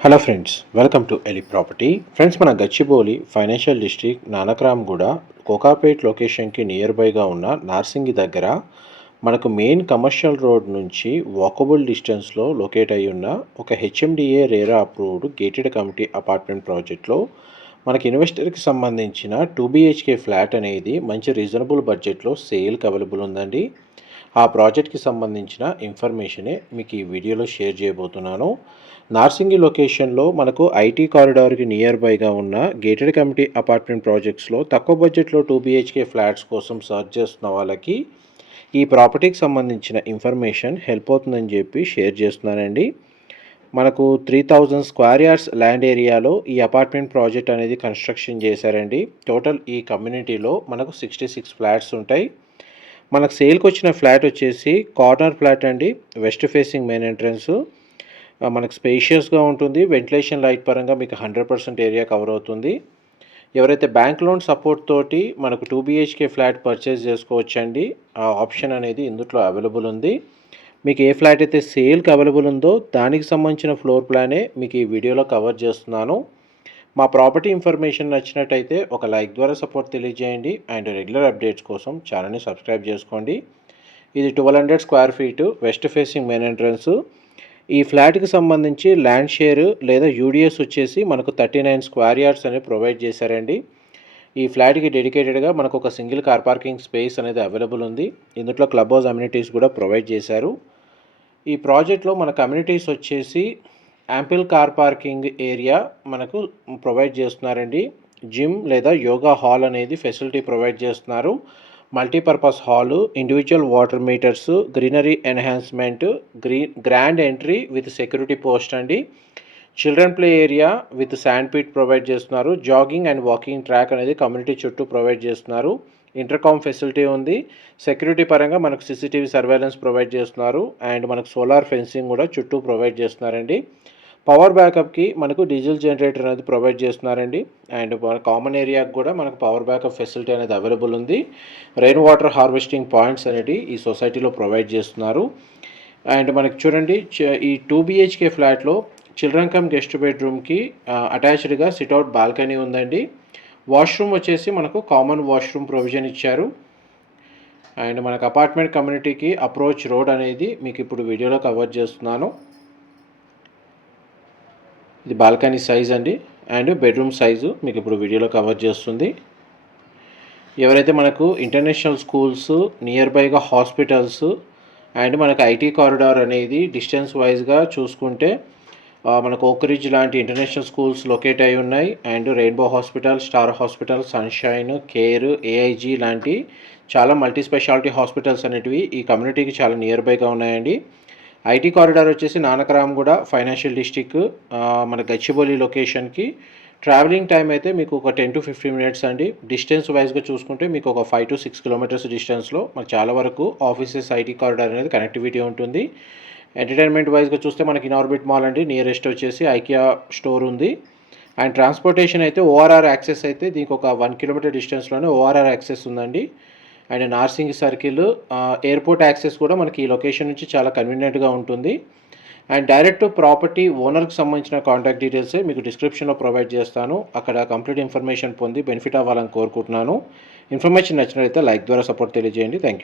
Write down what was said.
Hello friends welcome to ఎలి property. Friends మన Gachibowli financial district Nanakramguda Kokapet లొకేషన్కి నియర్ బైగా ఉన్న నార్సింగి దగ్గర మనకు మెయిన్ కమర్షియల్ రోడ్ నుంచి వాకబుల్ డిస్టెన్స్లో లొకేట్ అయి ఉన్న ఒక HMDA RERA approved gated community apartment ప్రాజెక్ట్లో మనకి ఇన్వెస్టర్కి సంబంధించిన టూ బిహెచ్కే ఫ్లాట్ అనేది మంచి రీజనబుల్ బడ్జెట్లో సేల్కి అవైలబుల్ ఉందండి. ఆ ప్రాజెక్ట్కి సంబంధించిన ఇన్ఫర్మేషనే మీకు ఈ వీడియోలో షేర్ చేయబోతున్నాను. నార్సింగి లొకేషన్లో మనకు ఐటీ కారిడార్కి నియర్ బైగా ఉన్న గేటెడ్ కమిటీ అపార్ట్మెంట్ ప్రాజెక్ట్స్లో తక్కువ బడ్జెట్లో టూ బీహెచ్కే ఫ్లాట్స్ కోసం సర్చ్ చేస్తున్న వాళ్ళకి ఈ ప్రాపర్టీకి సంబంధించిన ఇన్ఫర్మేషన్ హెల్ప్ అవుతుందని చెప్పి షేర్ చేస్తున్నానండి. మనకు three thousand square yards land ఏరియాలో ఈ అపార్ట్మెంట్ ప్రాజెక్ట్ అనేది కన్స్ట్రక్షన్ చేశారండి. టోటల్ ఈ కమ్యూనిటీలో మనకు సిక్స్టీ సిక్స్ ఫ్లాట్స్ ఉంటాయి. మనకు సేల్కి వచ్చిన ఫ్లాట్ వచ్చేసి కార్నర్ ఫ్లాట్ అండి. వెస్ట్ ఫేసింగ్ మెయిన్ ఎంట్రన్స్ మనకు స్పేషియస్గా ఉంటుంది. వెంటిలేషన్ లైట్ పరంగా మీకు హండ్రెడ్ పర్సెంట్ ఏరియా కవర్ అవుతుంది. ఎవరైతే బ్యాంక్ లోన్ సపోర్ట్ తోటి మనకు టూ బీహెచ్కే ఫ్లాట్ పర్చేస్ చేసుకోవచ్చండి ఆ ఆప్షన్ అనేది ఇందులో అవైలబుల్ ఉంది. మీకు ఏ ఫ్లాట్ అయితే సేల్కి అవైలబుల్ ఉందో దానికి సంబంధించిన ఫ్లోర్ ప్లానే మీకు ఈ వీడియోలో కవర్ చేస్తున్నాను. మా ప్రాపర్టీ ఇన్ఫర్మేషన్ నచ్చినట్టయితే ఒక లైక్ ద్వారా సపోర్ట్ తెలియజేయండి అండ్ రెగ్యులర్ అప్డేట్స్ కోసం ఛానల్ని సబ్స్క్రైబ్ చేసుకోండి. ఇది twelve hundred square feet west facing main entrance. ఈ ఫ్లాట్కి సంబంధించి ల్యాండ్ షేర్ లేదా యూడిఎస్ వచ్చేసి మనకు థర్టీ నైన్ స్క్వేర్ యార్డ్స్ అనేవి ప్రొవైడ్ చేశారండి. ఈ ఫ్లాట్కి డెడికేటెడ్గా మనకు ఒక సింగిల్ కార్ పార్కింగ్ స్పేస్ అనేది అవైలబుల్ ఉంది. ఇందులో క్లబ్ హౌస్ అమ్యూనిటీస్ కూడా ప్రొవైడ్ చేశారు. ఈ ప్రాజెక్ట్లో మన కమ్యూనిటీస్ వచ్చేసి యాంపిల్ కార్ పార్కింగ్ ఏరియా మనకు ప్రొవైడ్ చేస్తున్నారండి. జిమ్ లేదా యోగా హాల్ అనేది ఫెసిలిటీ ప్రొవైడ్ చేస్తున్నారు. Multipurpose hall individual water meters greenery enhancement గ్రీ grand entry with security post అండి. Children play area with sand pit provide చేస్తున్నారు. జాగింగ్ అండ్ వాకింగ్ ట్రాక్ అనేది community చుట్టూ provide చేస్తున్నారు. Intercom facility ఉంది. Security పరంగా మనకు సీసీటీవీ సర్వేలెన్స్ ప్రొవైడ్ చేస్తున్నారు. And మనకు సోలార్ ఫెన్సింగ్ కూడా చుట్టూ ప్రొవైడ్ చేస్తున్నారండి. పవర్ బ్యాకప్కి మనకు డీజిల్ జనరేటర్ అనేది ప్రొవైడ్ చేస్తున్నారండి. అండ్ మన కామన్ ఏరియాకి కూడా మనకు పవర్ బ్యాకప్ ఫెసిలిటీ అనేది అవైలబుల్ ఉంది. రెయిన్ వాటర్ హార్వెస్టింగ్ పాయింట్స్ అనేవి ఈ సొసైటీలో ప్రొవైడ్ చేస్తున్నారు. అండ్ మనకి చూడండి ఈ టూ బిహెచ్కే ఫ్లాట్లో చిల్డ్రన్ కమ్ గెస్ట్ బెడ్రూమ్కి అటాచ్డ్గా సిట్అవుట్ బాల్కనీ ఉందండి. వాష్రూమ్ వచ్చేసి మనకు కామన్ వాష్రూమ్ ప్రొవిజన్ ఇచ్చారు. అండ్ మనకు అపార్ట్మెంట్ కమ్యూనిటీకి అప్రోచ్ రోడ్ అనేది మీకు ఇప్పుడు వీడియోలో కవర్ చేస్తున్నాను. ఇది బాల్కనీ సైజ్ అండి. అండ్ బెడ్రూమ్ సైజు మీకు ఇప్పుడు వీడియోలో కవర్ చేస్తుంది. ఎవరైతే మనకు ఇంటర్నేషనల్ స్కూల్స్ నియర్ బైగా హాస్పిటల్స్ అండ్ మనకు ఐటీ కారిడార్ అనేది డిస్టెన్స్ వైజ్గా చూసుకుంటే మనకు ఓకరిజ్ లాంటి ఇంటర్నేషనల్ స్కూల్స్ లొకేట్ అయి ఉన్నాయి. And rainbow hospital star hospital sunshine care AIG లాంటి చాలా మల్టీ స్పెషాలిటీ హాస్పిటల్స్ అనేటివి ఈ కమ్యూనిటీకి చాలా నియర్ బైగా ఉన్నాయండి. ఐటీ కారిడార్ వచ్చేసి నానకరామ్గూడ ఫైనాన్షియల్ డిస్టిక్ మన గచ్చిబౌలి లొకేషన్కి. ట్రావెలింగ్ టైం అయితే మీకు ఒక టెన్ టు ఫిఫ్టీన్ మినిట్స్ అండి. డిస్టెన్స్ వైజ్గా చూసుకుంటే మీకు ఒక ఫైవ్ టు సిక్స్ కిలోమీటర్స్ డిస్టెన్స్లో మనకు చాలా వరకు ఆఫీసెస్ ఐటీ కారిడార్ అనేది కనెక్టివిటీ ఉంటుంది. ఎంటర్టైన్మెంట్ వైజ్గా చూస్తే మనకి ఇనార్బిట్ మాల్ అండి. నియరెస్ట్ వచ్చేసి ఐకియా స్టోర్ ఉంది. అండ్ ట్రాన్స్పోర్టేషన్ అయితే ఓఆర్ఆర్ యాక్సెస్ అయితే దీనికి ఒక వన్ కిలోమీటర్ డిస్టెన్స్లోనే ఓఆర్ఆర్ యాక్సెస్ ఉందండి. And Narsingi circle airport access కూడా మనకి ఈ లొకేషన్ నుంచి చాలా కన్వీనియంట్గా ఉంటుంది. అండ్ డైరెక్ట్ ప్రాపర్టీ ఓనర్కి సంబంధించిన కాంటాక్ట్ డీటెయిల్స్ మీకు డిస్క్రిప్షన్లో ప్రొవైడ్ చేస్తాను. అక్కడ కంప్లీట్ ఇన్ఫర్మేషన్ పొంది బెనిఫిట్ అవ్వాలని కోరుకుంటున్నాను. ఇన్ఫర్మేషన్ నచ్చినట్లయితే లైక్ ద్వారా సపోర్ట్ తెలియజేయండి. Thank you